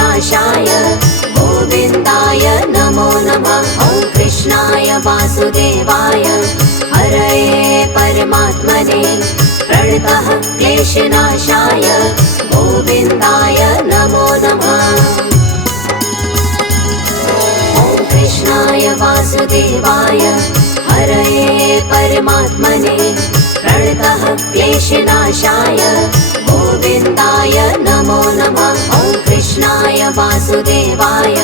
क्लेशनाशाय गोविन्दाय नमो नमः। ॐ कृष्णाय वासुदेवाय हरये परमात्मने प्रणतः क्लेशनाशाय गोविन्दाय नमो नमः। ॐ कृष्णाय वासुदेवाय हरये परमात्मने प्रणतः क्लेशनाशाय गोविन्दाय नमो नमः। ॐ कृष्णाय वासुदेवाय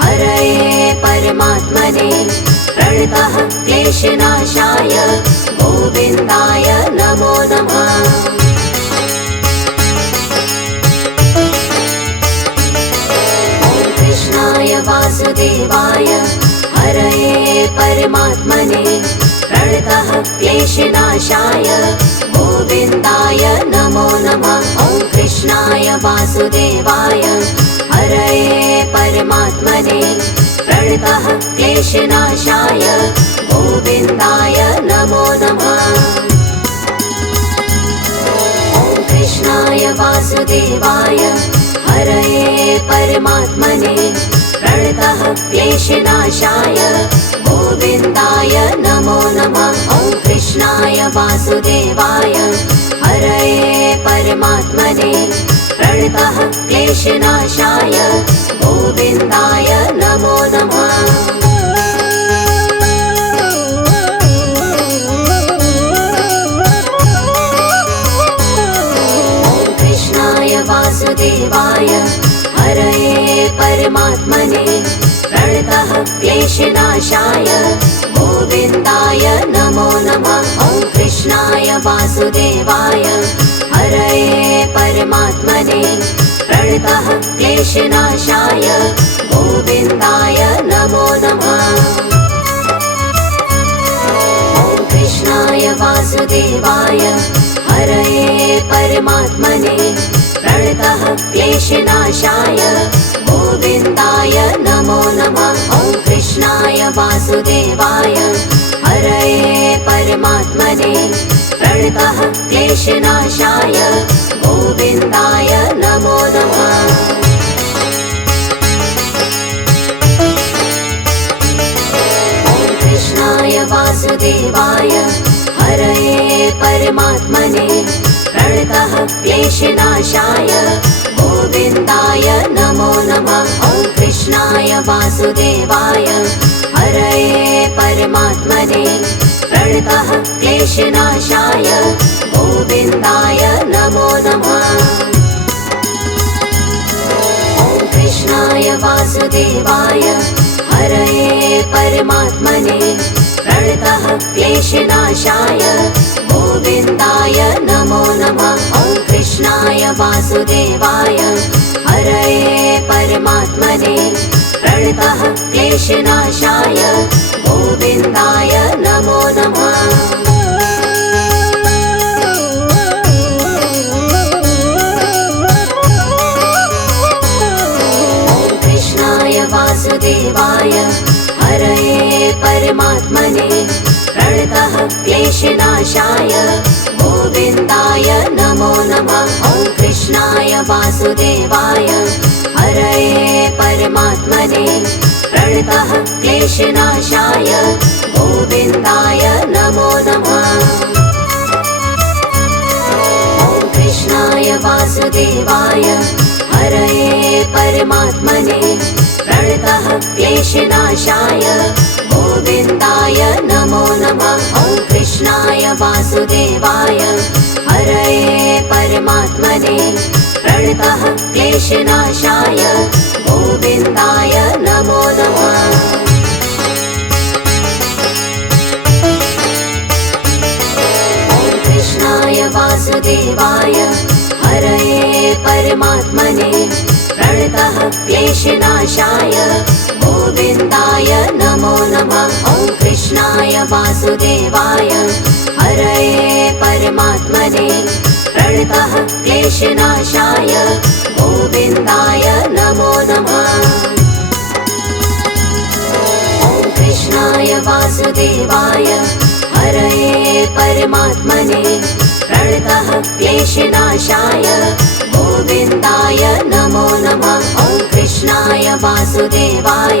हरये परमात्मने प्रणतः क्लेशनाशाय गोविन्दाय नमो नमः। ॐ कृष्णाय वासुदेवाय हरये परमात्मने प्रणतः क्लेशनाशाय गोविन्दाय नमो नमः। ॐ कृष्णाय वासुदेवाय हरये परमात्मने प्रणतः क्लेशनाशाय गोविन्दाय नमो नमः। ॐ कृष्णाय वासुदेवाय हरये परमात्मने प्रणतः क्लेशनाशाय गोविन्दाय नमो नमः। ॐ कृष्णाय वासुदेवाय हरये परमात्मने प्रणतः क्लेशनाशाय गोविन्दाय नमो नमः। ॐ कृष्णाय वासुदेवाय हरये परमात्मने प्रणतः क्लेशनाशाय गोविन्दाय नमो नमः। ॐ कृष्णाय वासुदेवाय हरये परमात्मने प्रणतः क्लेशनाशाय गोविन्दाय नमो नमः। ॐ कृष्णाय वासुदेवाय हरये परमात्मने प्रणतः क्लेशनाशाय गोविन्दाय नमो नमः। ॐ कृष्णाय वासुदेवाय हरये परमात्मने प्रणतः क्लेशनाशाय गोविन्दाय नमो नमः। ॐ कृष्णाय वासुदेवाय हरये परमात्मने प्रणतः क्लेशनाशाय गोविन्दाय नमो नमः। ॐ कृष्णाय वासुदेवाय हरये परमात्मने प्रणतः क्लेशनाशाय गोविन्दाय नमो नमः। ॐ कृष्णाय वासुदेवाय हरये परमात्मने प्रणतः क्लेशनाशाय गोविन्दाय नमो नमः। ॐ कृष्णाय वासुदेवाय हरये परमात्मने प्रणतः क्लेशनाशाय गोविन्दाय नमो नमः। ॐ कृष्णाय वासुदेवाय हरये परमात्मने प्रणतः क्लेशनाशाय गोविन्दाय नमो नमः। ॐ कृष्णाय वासुदेवाय हरये परमात्मने प्रणतः क्लेशनाशाय गोविन्दाय नमो नमः। ॐ कृष्णाय वासुदेवाय हरये परमात्मने प्रणतः क्लेशनाशाय गोविन्दाय नमो नमः। ॐ कृष्णाय वासुदेवाय हरये परमात्मने प्रणतः क्लेशनाशाय गोविन्दाय नमो नमः। ॐ कृष्णाय वासुदेवाय हरये परमात्मने प्रणतः क्लेशनाशाय गोविन्दाय नमो नमः। ॐ कृष्णाय वासुदेवाय हरये परमात्मने प्रणतः क्लेशनाशाय गोविन्दाय नमो नमः। ॐ कृष्णाय वासुदेवाय हरये परमात्मने प्रणतः क्लेशनाशाय गोविन्दाय नमो नमः। ॐ वासुदेवाय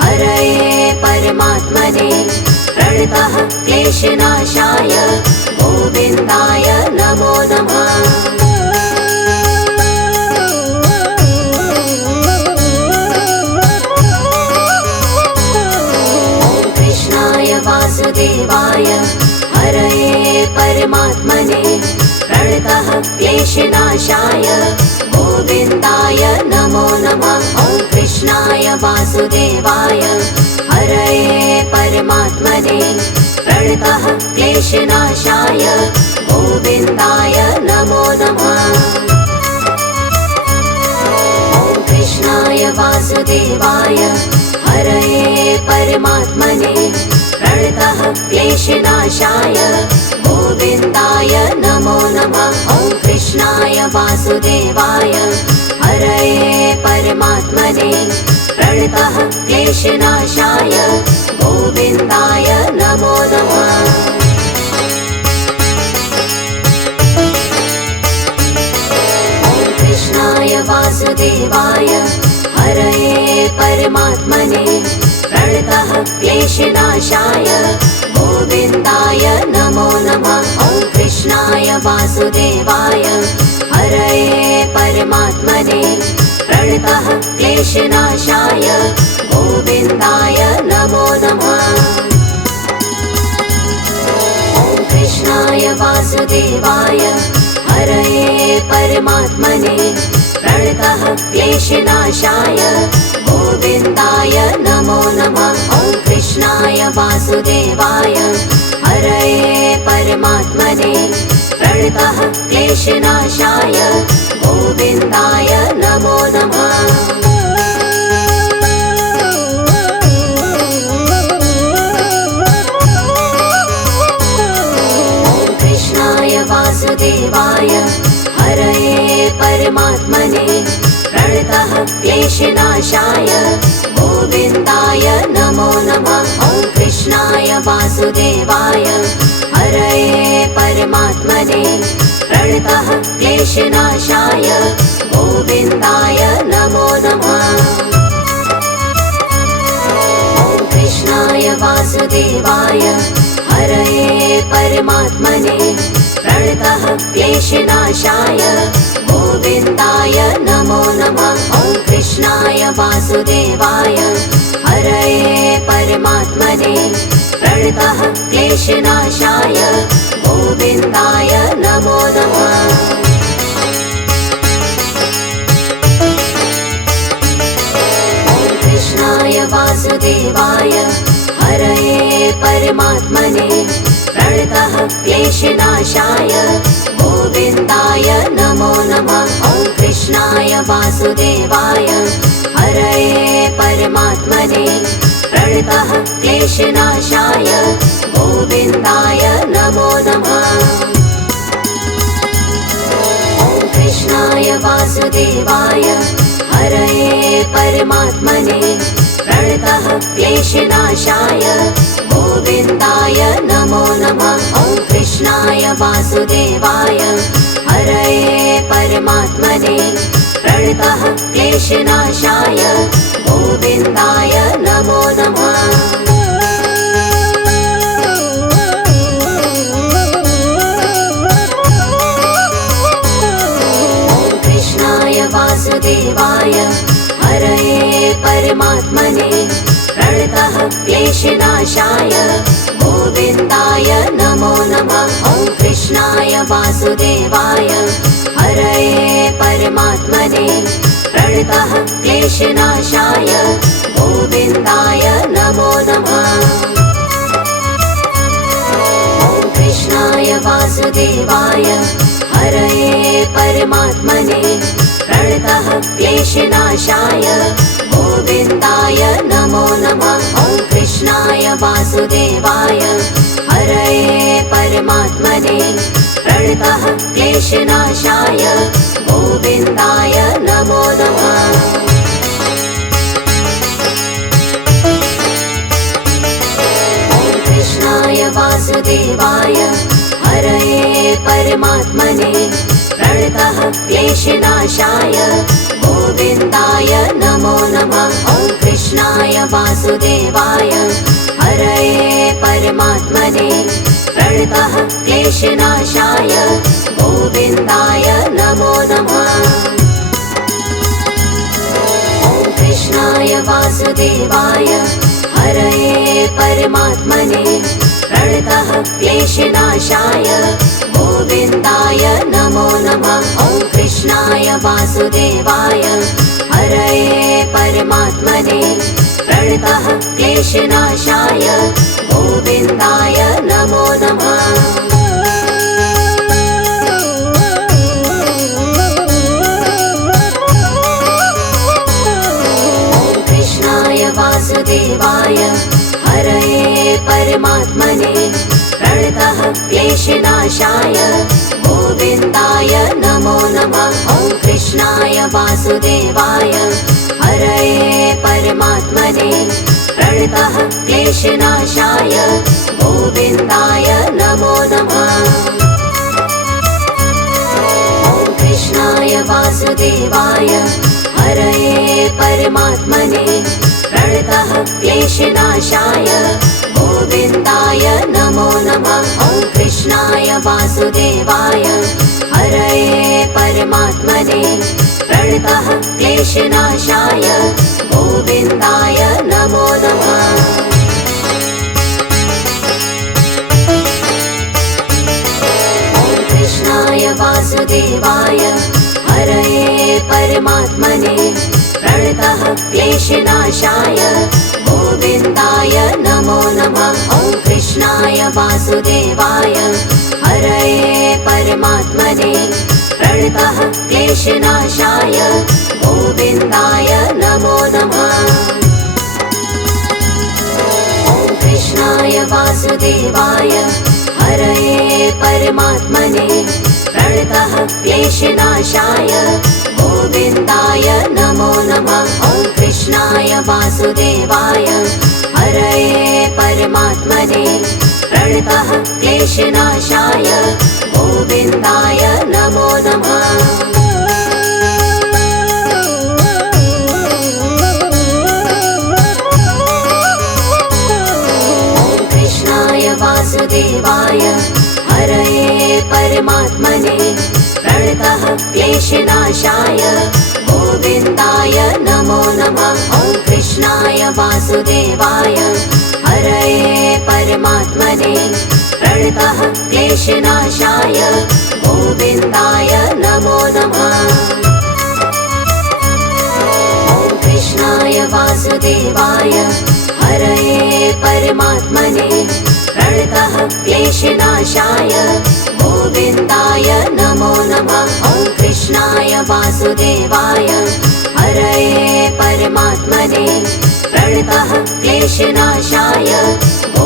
हरये परमात्मने प्रणतः क्लेशनाशाय गोविन्दाय नमो नमः। वासुदेवाय हरये परमात्मने प्रणतः क्लेशनाशाय गोविन्दाय नमो नमः। ॐ कृष्णाय वासुदेवाय हरये परमात्मने प्रणतः क्लेशनाशाय गोविन्दाय नमो नमः। ॐ कृष्णाय वासुदेवाय हरये परमात्मने प्रणतः क्लेशनाशाय गोविन्दाय नमो नमः। ॐ कृष्णाय वासुदेवाय हरये परमात्मने प्रणतः क्लेशनाशाय गोविन्दाय नमो नमः। ॐ कृष्णाय वासुदेवाय हरये परमात्मने प्रणतः क्लेशनाशाय गोविन्दाय नमो नमः। ॐ कृष्णाय वासुदेवाय हरये परमात्मने प्रणतः क्लेशनाशाय गोविन्दाय नमो नमः। ॐ कृष्णाय वासुदेवाय हरये परमात्मने प्रणतः क्लेशनाशाय गोविन्दाय नमो नमः। ॐ कृष्णाय वासुदेवाय हरये परमात्मने प्रणतः क्लेशनाशाय गोविन्दाय नमो नमः। ॐ कृष्णाय वासुदेवाय हरये परमात्मने प्रणतः क्लेशनाशाय गोविन्दाय नमो नमः। ॐ कृष्णाय वासुदेवाय हरये परमात्मने प्रणतः क्लेशनाशाय गोविन्दाय नमो नमः। ॐ कृष्णाय वासुदेवाय हरये परमात्मने प्रणतः क्लेशनाशाय गोविन्दाय नमो नमः। ॐ कृष्णाय वासुदेवाय हरये परमात्मने प्रणतः क्लेशनाशाय गोविन्दाय नमो नमः। ॐ कृष्णाय वासुदेवाय हरये परमात्मने प्रणतः क्लेशनाशाय गोविन्दाय नमो नमः। ॐ कृष्णाय वासुदेवाय हरये परमात्मने प्रणतः क्लेशनाशाय गोविन्दाय नमो नमः। ॐ कृष्णाय वासुदेवाय हरये परमात्मने प्रणतः क्लेशनाशाय गोविन्दाय नमो नमः। ॐ कृष्णाय वासुदेवाय हरये परमात्मने प्रणतः क्लेशनाशाय गोविन्दाय नमो नमः। ॐ कृष्णाय वासुदेवाय हरये परमात्मने प्रणतः क्लेशनाशाय गोविन्दाय नमो नमः। ॐ कृष्णाय वासुदेवाय हरये परमात्मने प्रणतः क्लेशनाशाय गोविन्दाय नमो नमः। ॐ कृष्णाय वासुदेवाय हरये परमात्मने प्रणतः क्लेशनाशाय गोविन्दाय नमो नमः। ॐ कृष्णाय वासुदेवाय हरये परमात्मने प्रणतः क्लेशनाशाय गोविन्दाय नमो नमः। ॐ कृष्णाय वासुदेवाय हरये परमात्मने प्रणतः क्लेशनाशाय गोविन्दाय नमो नमः। ॐ कृष्णाय वासुदेवाय हरये परमात्मने प्रणतः क्लेशनाशाय गोविन्दाय नमो नमः। ॐ कृष्णाय वासुदेवाय हरये परमात्मने प्रणतः क्लेशनाशाय गोविन्दाय नमो नमः। ॐ कृष्णाय वासुदेवाय हरये परमात्मने प्रणतः क्लेशनाशाय गोविन्दाय नमो नमः। ॐ कृष्णाय वासुदेवाय हरये परमात्मने प्रणतः क्लेशनाशाय गोविन्दाय नमो नमः। ॐ कृष्णाय वासुदेवाय हरये परमात्मने प्रणतः क्लेशनाशाय गोविन्दाय नमो नमः। ॐ कृष्णाय वासुदेवाय हरये परमात्मने प्रणतः क्लेशनाशाय गोविन्दाय नमो नमः। ॐ कृष्णाय वासुदेवाय हरये परमात्मने प्रणतः क्लेशनाशाय गोविन्दाय नमो नमः। ॐ कृष्णाय वासुदेवाय हरये परमात्मने प्रणतः क्लेशनाशाय गोविन्दाय नमो नमः। ॐ कृष्णाय वासुदेवाय हरये परमात्मने प्रणतः क्लेशनाशाय गोविन्दाय नमो नमः। ॐ कृष्णाय वासुदेवाय हरये परमात्मने प्रणतः क्लेशनाशाय गोविन्दाय नमो नमः। ॐ कृष्णाय वासुदेवाय हरये परमात्मने प्रणतः क्लेशनाशाय गोविन्दाय नमो नमः। ॐ कृष्णाय वासुदेवाय हरये परमात्मने प्रणतः क्लेशनाशाय गोविन्दाय नमो नमः। ॐ कृष्णाय वासुदेवाय हरये परमात्मने प्रणतः क्लेशनाशाय गोविन्दाय नमो नमः। ॐ कृष्णाय वासुदेवाय हरये परमात्मने प्रणतः क्लेशनाशाय गोविन्दाय नमो नमः। ॐ कृष्णाय वासुदेवाय हरये परमात्मने प्रणतः क्लेशनाशाय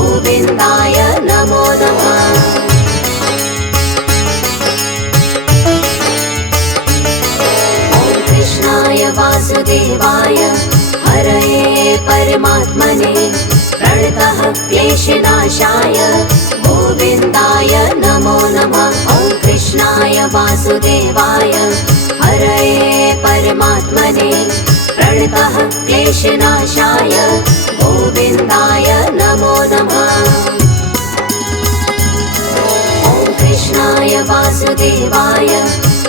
गोविन्दाय नमो नमः। ॐ कृष्णाय वासुदेवाय हरये परमात्मने प्रणतः क्लेशनाशाय गोविन्दाय नमो नमः। ॐ कृष्णाय वासुदेवाय हरये परमात्मने प्रणतः क्लेशनाशाय गोविन्दाय नमो नमः। ॐ कृष्णाय वासुदेवाय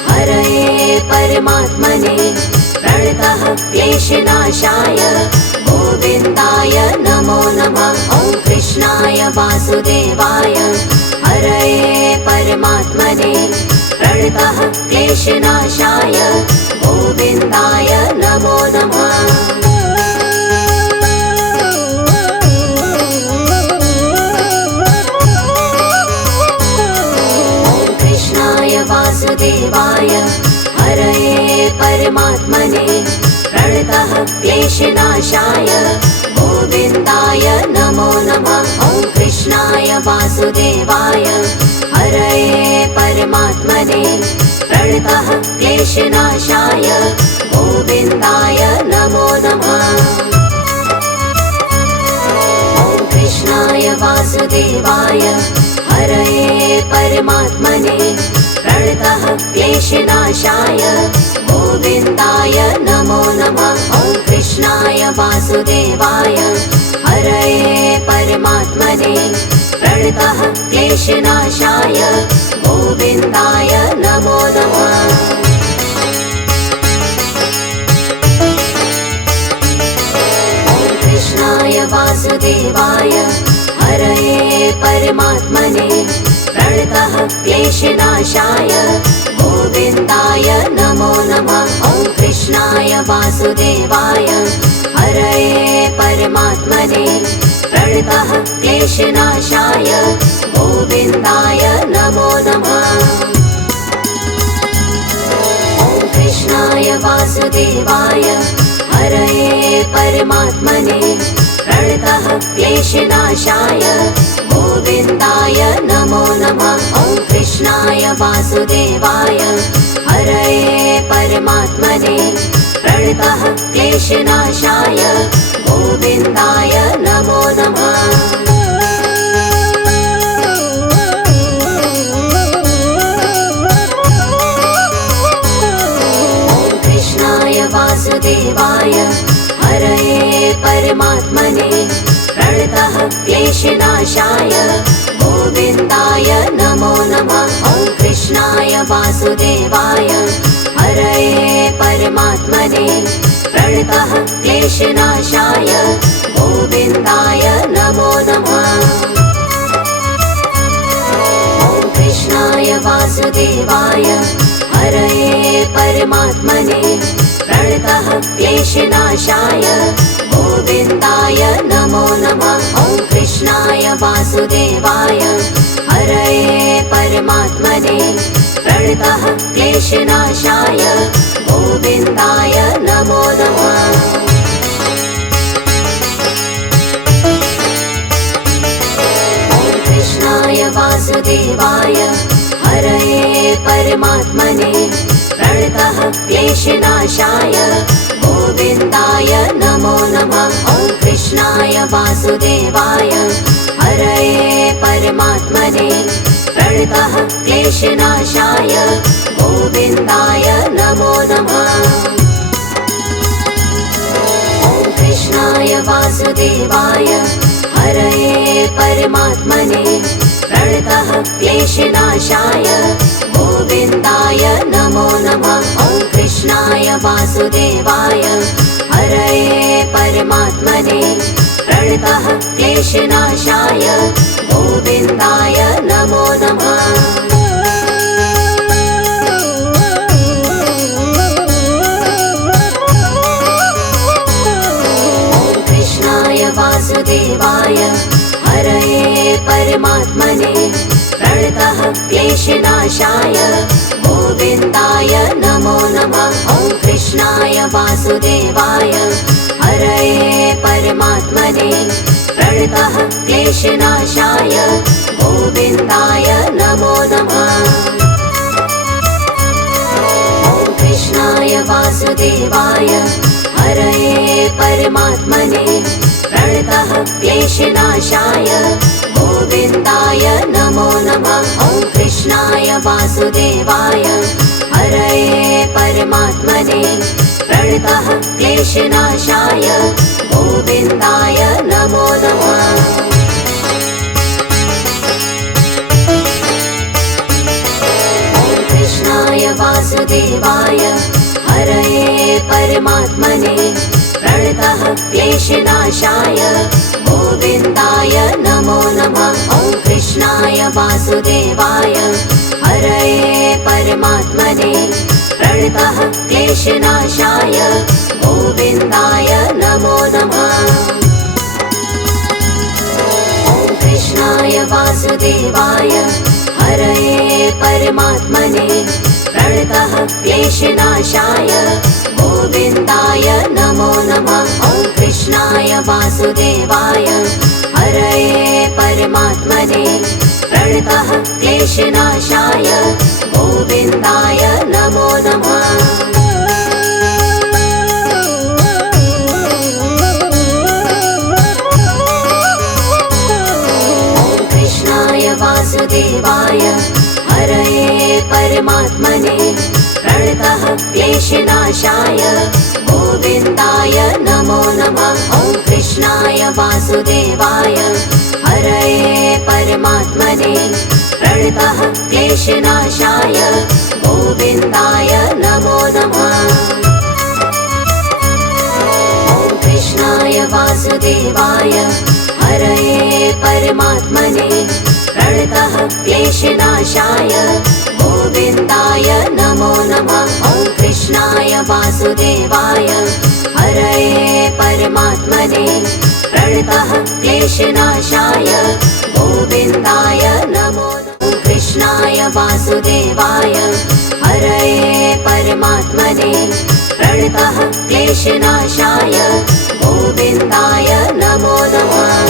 हरये परमात्मने प्रणतः क्लेशनाशाय गोविन्दाय नमो नमः। ॐ कृष्णाय वासुदेवाय हरये परमात्मने प्रणतः क्लेशनाशाय गोविन्दाय नमो नमः। ॐ कृष्णाय वासुदेवाय हरये परमात्मने प्रणतः क्लेशनाशाय गोविन्दाय नमो नमः। ॐ कृष्णाय वासुदेवाय हरये परमात्मने प्रणतः क्लेशनाशाय गोविन्दाय नमो नमः। ॐ कृष्णाय वासुदेवाय हरये परमात्मने प्रणतः क्लेशनाशाय गोविन्दाय नमो नमः। वासुदेवाय हरये परमात्मने प्रणतः क्लेशनाशाय गोविन्दाय नमो नमः। ॐ कृष्णाय वासुदेवाय हरये परमात्मने प्रणतः क्लेशनाशाय गोविन्दाय नमो नमः। ॐ कृष्णाय वासुदेवाय हरये परमात्मने प्रणतः क्लेशनाशाय गोविन्दाय नमो नमः। ॐ कृष्णाय वासुदेवाय हरये परमात्मने प्रणतः क्लेशनाशाय गोविन्दाय नमो नमः। ॐ कृष्णाय वासुदेवाय हरये परमात्मने प्रणतः क्लेशनाशाय गोविन्दाय नमो नमः। ॐ कृष्णाय वासुदेवाय हरये परमात्मने प्रणतः क्लेशनाशाय गोविन्दाय नमो नमः। ॐ कृष्णाय वासुदेवाय हरये परमात्मने प्रणतः क्लेशनाशाय गोविन्दाय नमो नमः। ॐ कृष्णाय वासुदेवाय हरये परमात्मने प्रणतः क्लेशनाशाय गोविन्दाय नमो नमः। ॐ कृष्णाय वासुदेवाय हरये परमात्मने प्रणतः क्लेशनाशाय गोविन्दाय नमो नमः। ॐ कृष्णाय वासुदेवाय हरये परमात्मने प्रणतः क्लेशनाशाय गोविन्दाय नमो नमः। ॐ कृष्णाय वासुदेवाय हरये परमात्मने प्रणतः क्लेशनाशाय गोविन्दाय नमो नमः। ॐ कृष्णाय वासुदेवाय हरये परमात्मने प्रणतः क्लेशनाशाय गोविन्दाय नमो नमः। ॐ कृष्णाय वासुदेवाय हरये परमात्मने प्रणतः क्लेशनाशाय गोविन्दाय नमो नमः। ॐ कृष्णाय वासुदेवाय हरये परमात्मने प्रणतः क्लेशनाशाय गोविन्दाय नमो नमः। ॐ कृष्णाय वासुदेवाय हरये परमात्मने प्रणतः क्लेशनाशाय गोविन्दाय नमो नमः। ॐ कृष्णाय वासुदेवाय हरये परमात्मने प्रणतः क्लेशनाशाय गोविन्दाय नमो नमः। ॐ कृष्णाय वासुदेवाय हरये परमात्मने प्रणतः क्लेशनाशाय गोविन्दाय नमो नमः। ॐ कृष्णाय वासुदेवाय हरये परमात्मने प्रणतः क्लेशनाशाय गोविन्दाय नमो नमः। ॐ कृष्णाय वासुदेवाय हरये परमात्मने प्रणतः क्लेशनाशाय गोविन्दाय नमो नमः। ॐ कृष्णाय वासुदेवाय हरये परमात्मने प्रणतः क्लेशनाशाय गोविन्दाय नमो नमः। ॐ कृष्णाय वासुदेवाय हरये परमात्मने प्रणतः क्लेशनाशाय गोविन्दाय नमो नमः। ॐ कृष्णाय वासुदेवाय हरये परमात्मने प्रणतः क्लेशनाशाय गोविन्दाय कृष्णाय नमो नमः। ॐ कृष्णाय वासुदेवाय हरये परमात्मने प्रणतः क्लेशनाशाय गोविन्दाय नमो नमः। ॐ कृष्णाय वासुदेवाय हरये परमात्मने प्रणतः क्लेशनाशाय गोविन्दाय नमो नमः। ॐ कृष्णाय वासुदेवाय हरये परमात्मने प्रणतः क्लेशनाशाय गोविन्दाय नमो नमः। ॐ कृष्णाय वासुदेवाय हरये परमात्मने प्रणतः क्लेशनाशाय गोविन्दाय नमो नमः।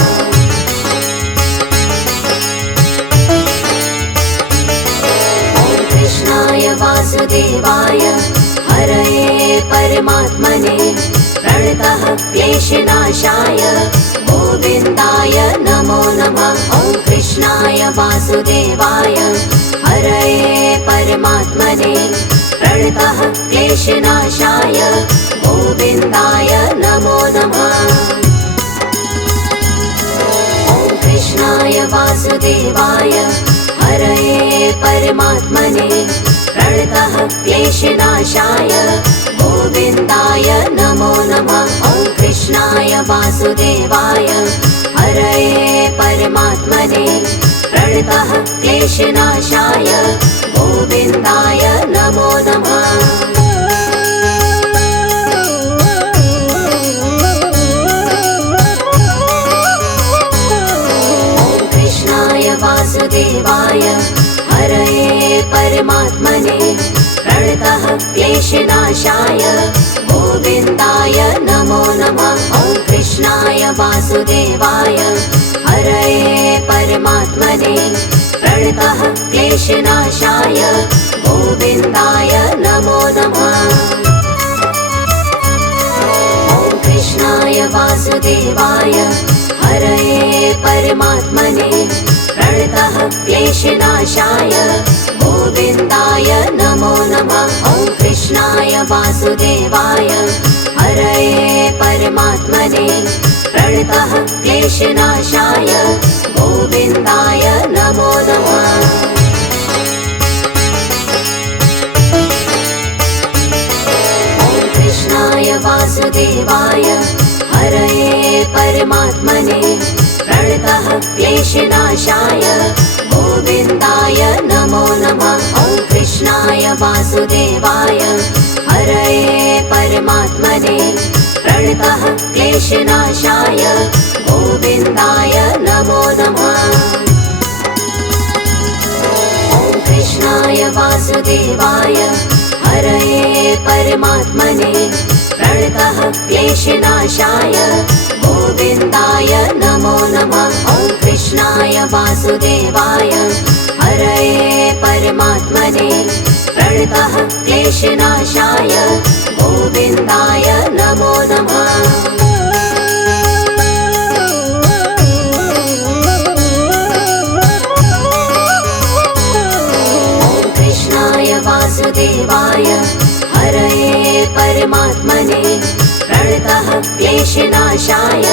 कृष्णाय वासुदेवाय हरये परमात्मने प्रणतः क्लेशनाशाय गोविन्दाय नमो नमः। ॐ कृष्णाय वासुदेवाय हरये परमात्मने प्रणतः क्लेशनाशाय गोविन्दाय नमो नमः। ॐ कृष्णाय वासुदेवाय हरये परमात्मने प्रणतः क्लेशनाशाय गोविन्दाय नमो नमः। ॐ कृष्णाय वासुदेवाय हरये परमात्मने प्रणतः क्लेशनाशाय गोविन्दाय नमो नमः। वासुदेवाय हरये परमात्मने प्रणतः क्लेशनाशाय गोविन्दाय नमो नमः। ॐ कृष्णाय वासुदेवाय हरये परमात्मने प्रणतः क्लेशनाशाय गोविन्दाय नमो नमः। ॐ कृष्णाय वासुदेवाय हरये परमात्मने प्रणतः क्लेशनाशाय गोविन्दाय नमो नमः। ॐ कृष्णाय वासुदेवाय हरये परमात्मने प्रणतः क्लेशनाशाय गोविन्दाय नमो नमः। ॐ कृष्णाय वासुदेवाय हरये परमात्मने प्रणतः क्लेशनाशाय गोविन्दाय नमो नमः। ॐ कृष्णाय वासुदेवाय हरये परमात्मने प्रणतः क्लेशनाशाय गोविन्दाय नमो नमः। ॐ कृष्णाय वासुदेवाय हरये परमात्मने प्रणतः क्लेशनाशाय गोविन्दाय नमो नमः। ॐ कृष्णाय वासुदेवाय हरये परमात्मने प्रणतः क्लेशनाशाय गोविन्दाय नमो नमः। ॐ कृष्णाय वासुदेवाय हरये परमात्मने प्रणतः क्लेशनाशाय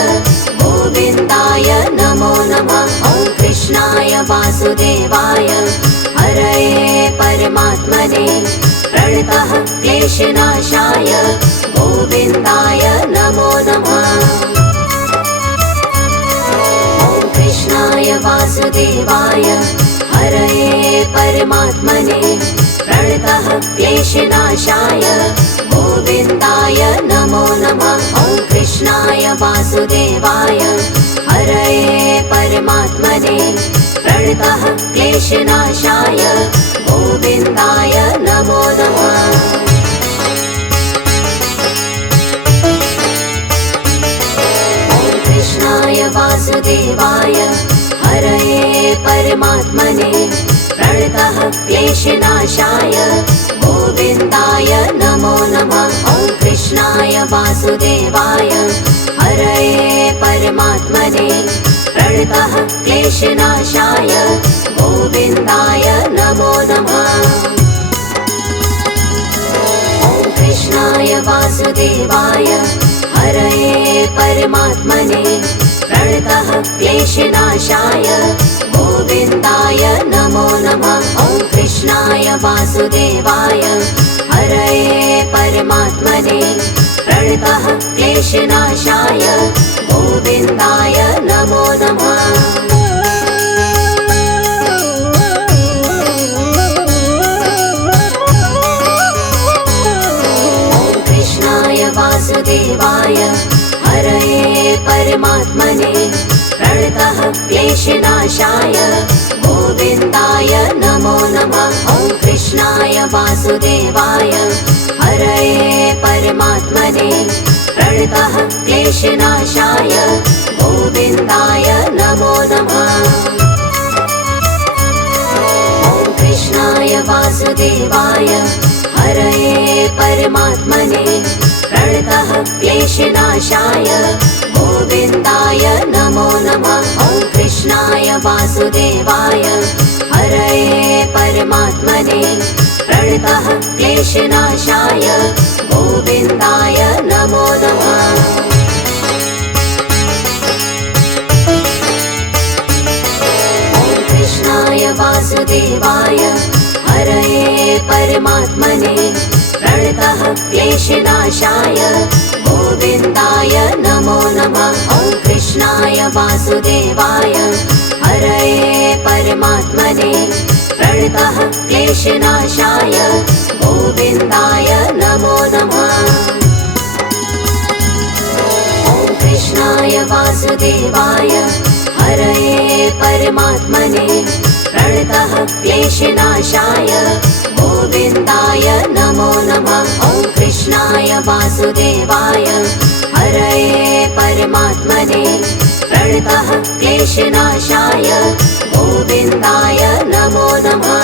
गोविन्दाय नमो नमः। ॐ कृष्णाय वासुदेवाय हरये परमात्मने प्रणतः क्लेशनाशाय गोविन्दाय नमो नमः। ॐ कृष्णाय वासुदेवाय हरये परमात्मने प्रणतः क्लेशनाशाय गोविन्दाय नमो नमः। ॐ कृष्णाय वासुदेवाय हरये परमात्मने प्रणतः क्लेशनाशाय गोविन्दाय नमो नमः। ॐ कृष्णाय वासुदेवाय हरये परमात्मने प्रणतः क्लेशनाशाय गोविन्दाय नमो नमः। ॐ कृष्णाय वासुदेवाय हरये परमात्मने प्रणतः क्लेशनाशाय गोविन्दाय नमो नमः। ॐ कृष्णाय वासुदेवाय प्रणतः क्लेशनाशाय गोविन्दाय नमो नमः। ॐ कृष्णाय वासुदेवाय हरये परमात्मने प्रणतः क्लेशनाशाय गोविन्दाय नमो नमः। वासुदेवाय हरये परमात्मने प्रणतः क्लेशनाशाय गोविन्दाय नमो नमः। ॐ कृष्णाय वासुदेवाय हरये परमात्मने प्रणतः क्लेशनाशाय गोविन्दाय नमो नमः। ॐ कृष्णाय वासुदेवाय हरये परमात्मने प्रणतः क्लेशनाशाय गोविन्दाय नमो नमः। ॐ कृष्णाय वासुदेवाय हरये परमात्मने प्रणतः क्लेशनाशाय गोविन्दाय नमो नमः। ॐ कृष्णाय वासुदेवाय हरये परमात्मने प्रणतः क्लेशनाशाय गोविन्दाय नमो नमः। ॐ कृष्णाय वासुदेवाय हरये परमात्मने प्रणतः क्लेशनाशाय गोविन्दाय नमो नमः। ॐ कृष्णाय वासुदेवाय हरये परमात्मने प्रणतः क्लेशनाशाय गोविन्दाय नमो नमः। ॐ कृष्णाय वासुदेवाय हरये परमात्मने प्रणतः क्लेशनाशाय गोविन्दाय नमो नमः।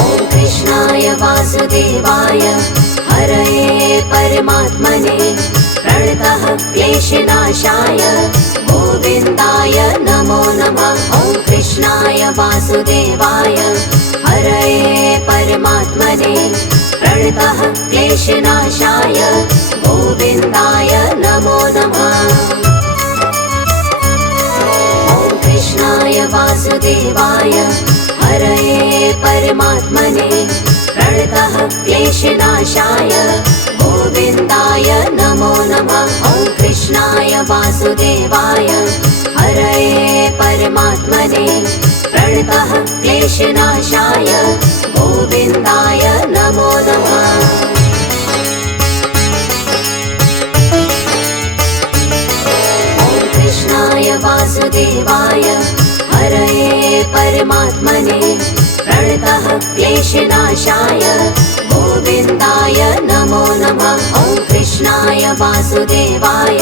ॐ कृष्णाय वासुदेवाय हरये परमात्मने प्रणतः क्लेशनाशाय गोविन्दाय नमो नमः। ॐ कृष्णाय वासुदेवाय हरये परमात्मने प्रणतः क्लेशनाशाय गोविन्दाय नमो नमः। ॐ कृष्णाय वासुदेवाय हरये परमात्मने प्रणतः क्लेशनाशाय गोविन्दाय नमो नमः। ॐ कृष्णाय वासुदेवाय हरये परमात्मने प्रणतः क्लेशनाशाय गोविन्दाय नमो नमः। ॐ कृष्णाय वासुदेवाय हरये परमात्मने प्रणतः क्लेशनाशाय गोविन्दाय नमो नमः। ॐ कृष्णाय वासुदेवाय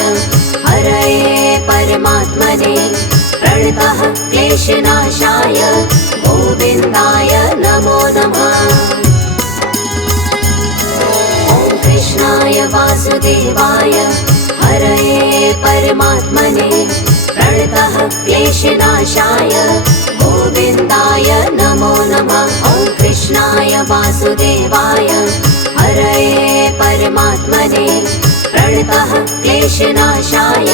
हरये परमात्मने प्रणतः क्लेशनाशाय गोविन्दाय नमो नमः। ॐ कृष्णाय वासुदेवाय हरये परमात्मने प्रणतः क्लेशनाशाय गोविन्दाय नमो नमः। ॐ कृष्णाय वासुदेवाय हरये परमात्मने प्रणतः क्लेशनाशाय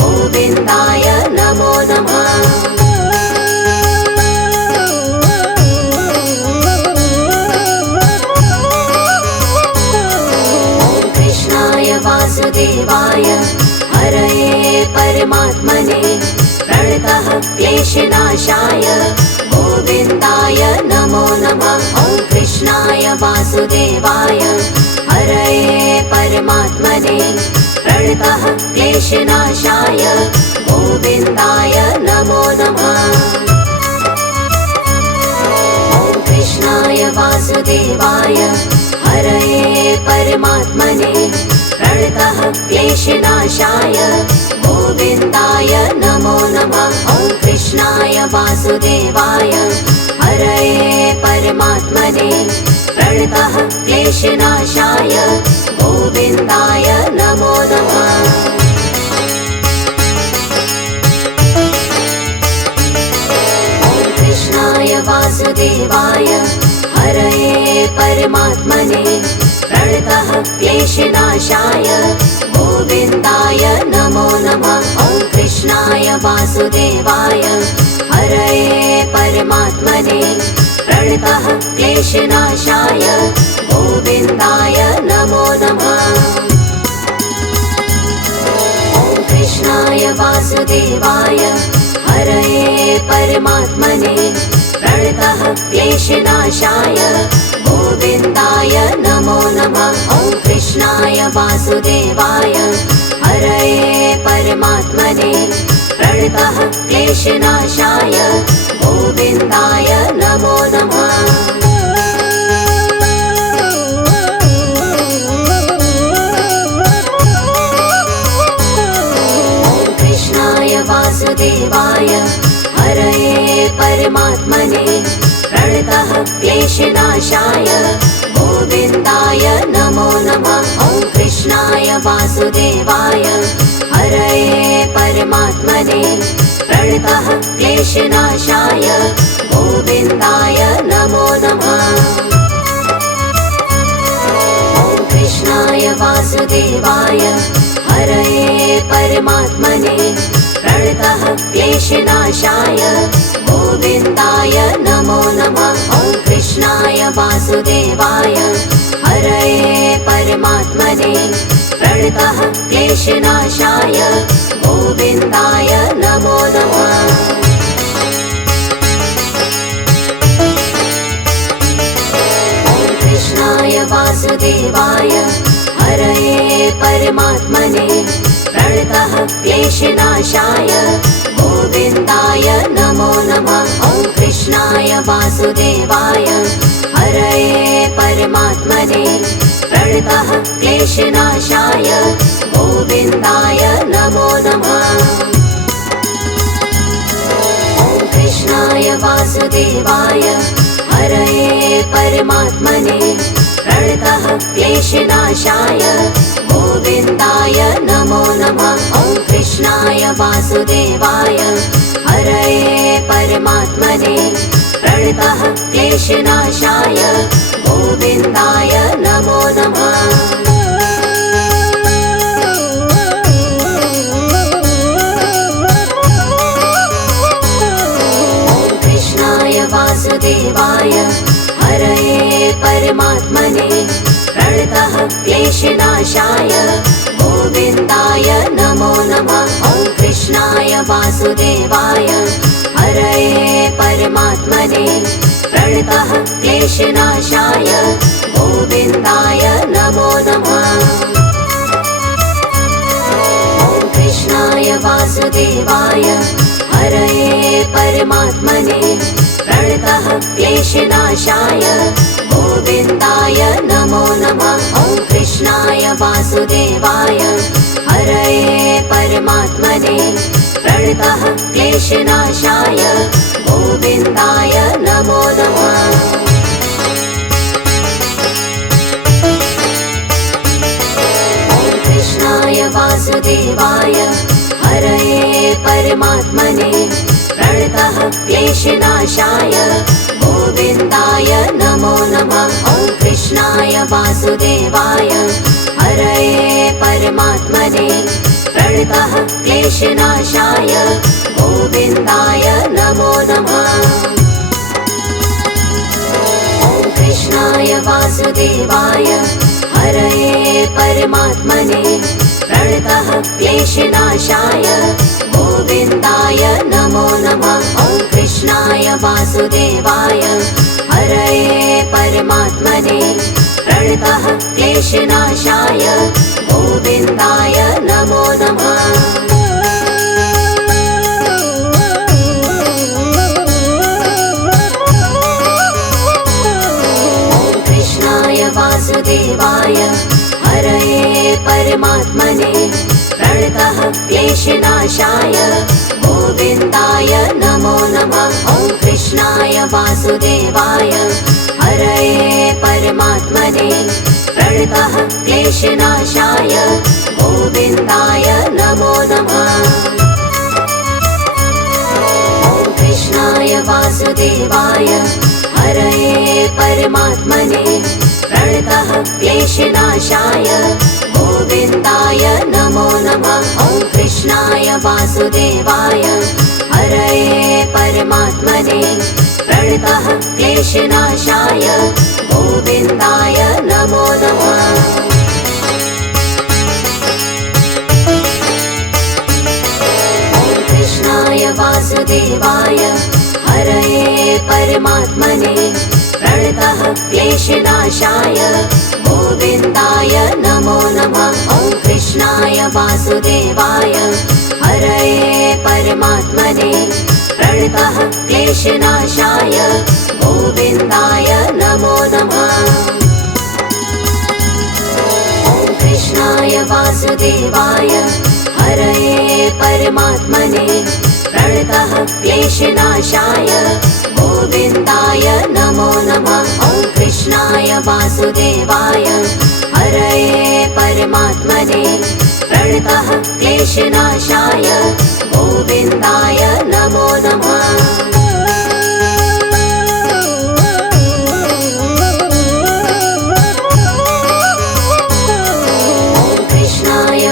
गोविन्दाय नमो नमः। ॐ कृष्णाय वासुदेवाय हरये परमात्मने प्रणतः क्लेशनाशाय गोविन्दाय नमो नमः। ॐ कृष्णाय वासुदेवाय हरये परमात्मने प्रणतः क्लेशनाशाय गोविन्दाय नमो नमः। ॐ कृष्णाय वासुदेवाय हरये परमात्मने प्रणतः क्लेशनाशाय गोविन्दाय नमो नमः। ॐ कृष्णाय वासुदेवाय हरये परमात्मने प्रणतः क्लेशनाशाय गोविन्दाय नमो नमः। ॐ कृष्णाय वासुदेवाय हरये परमात्मने प्रणतः क्लेशनाशाय गोविन्दाय नमो नमः। ॐ कृष्णाय वासुदेवाय हरये परमात्मने प्रणतः क्लेशनाशाय गोविन्दाय नमो नमः। ॐ कृष्णाय वासुदेवाय हरये परमात्मने प्रणतः क्लेशनाशाय गोविन्दाय नमो नमः। ॐ कृष्णाय वासुदेवाय हरये परमात्मने प्रणतः क्लेशनाशाय गोविन्दाय नमो नमः। ॐ कृष्णाय वासुदेवाय हरये परमात्मने प्रणतः क्लेशनाशाय गोविन्दाय नमो नमः। ॐ कृष्णाय वासुदेवाय हरये परमात्मने प्रणतः क्लेशनाशाय गोविन्दाय नमो नमः। ॐ कृष्णाय वासुदेवाय हरये परमात्मने प्रणतः क्लेशनाशाय गोविन्दाय नमो नमः। ॐ कृष्णाय वासुदेवाय हरये परमात्मने प्रणतः क्लेशनाशाय गोविन्दाय नमो नमः। ॐ कृष्णाय वासुदेवाय हरये परमात्मने प्रणतः क्लेशनाशाय गोविन्दाय नमो नमः। ॐ कृष्णाय वासुदेवाय हरये परमात्मने प्रणतः क्लेशनाशाय गोविन्दाय नमो नमः। ॐ कृष्णाय वासुदेवाय हरये परमात्मने प्रणतः क्लेशनाशाय गोविन्दाय नमो नमः। ॐ कृष्णाय वासुदेवाय हरये परमात्मने प्रणतः क्लेशनाशाय गोविन्दाय नमो नमः। ॐ कृष्णाय वासुदेवाय हरये परमात्मने प्रणतः क्लेशनाशाय गोविन्दाय नमो नमः। ॐ कृष्णाय वासुदेवाय हरये परमात्मने प्रणतः क्लेशनाशाय गोविन्दाय नमो नमः। ॐ कृष्णाय वासुदेवाय हरये परमात्मने प्रणतः क्लेशनाशाय गोविन्दाय नमो नमः। ॐ कृष्णाय वासुदेवाय हरये परमात्मने प्रणतः क्लेशनाशाय गोविन्दाय नमो नमः। ॐ कृष्णाय वासुदेवाय हरये परमात्मने प्रणतः क्लेशनाशाय गोविन्दाय नमो नमः। ॐ कृष्णाय वासुदेवाय हरये परमात्मने प्रणतः क्लेशनाशाय गोविन्दाय नमो नमः। ॐ कृष्णाय वासुदेवाय हरये परमात्मने प्रणतः क्लेशनाशाय गोविन्दाय नमो नमः। ॐ कृष्णाय वासुदेवाय हरये परमात्मने प्रणतः क्लेशनाशाय गोविन्दाय नमो नमः। ॐ कृष्णाय वासुदेवाय हरये परमात्मने प्रणतः क्लेशनाशाय गोविन्दाय नमो नमः। ॐ कृष्णाय वासुदेवाय हरये परमात्मने प्रणतः क्लेशनाशाय गोविन्दाय नमो नमः। ॐ कृष्णाय वासुदेवाय हरये परमात्मने क्लेशनाशाय गोविन्दाय नमो नमः। ॐ कृष्णाय वासुदेवाय हरये परमात्मने प्रणतः क्लेशनाशाय गोविन्दाय नमो नमः। वासुदेवाय हरये परमात्मने प्रणतः क्लेशनाशाय गोविन्दाय नमो नमः। ॐ कृष्णाय वासुदेवाय हरये परमात्मने प्रणतः क्लेशनाशाय गोविन्दाय नमो नमः। ॐ कृष्णाय वासुदेवाय हरये परमात्मने प्रणतः क्लेशनाशाय गोविन्दाय नमो नमः। ॐ कृष्णाय वासुदेवाय हरये परमात्मने प्रणतः क्लेशनाशाय गोविन्दाय नमो नमः।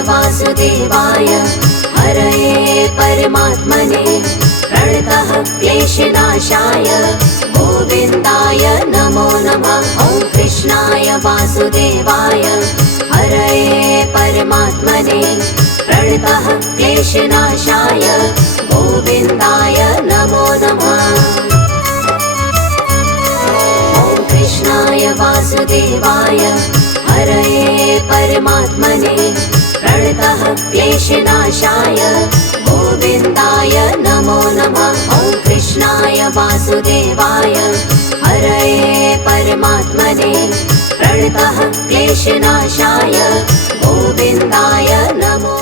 वासुदेवाय हरये परमात्मने प्रणतः क्लेशनाशाय गोविन्दाय नमो नमः। ॐ कृष्णाय वासुदेवाय हरये परमात्मने प्रणतः क्लेशनाशाय गोविन्दाय नमो नमः। ॐ कृष्णाय वासुदेवाय हरये परमात्मने प्रणतः क्लेशनाशाय गोविन्दाय नमो नमः। ॐ कृष्णाय वासुदेवाय हरये परमात्मने प्रणतः क्लेशनाशाय गोविन्दाय नमो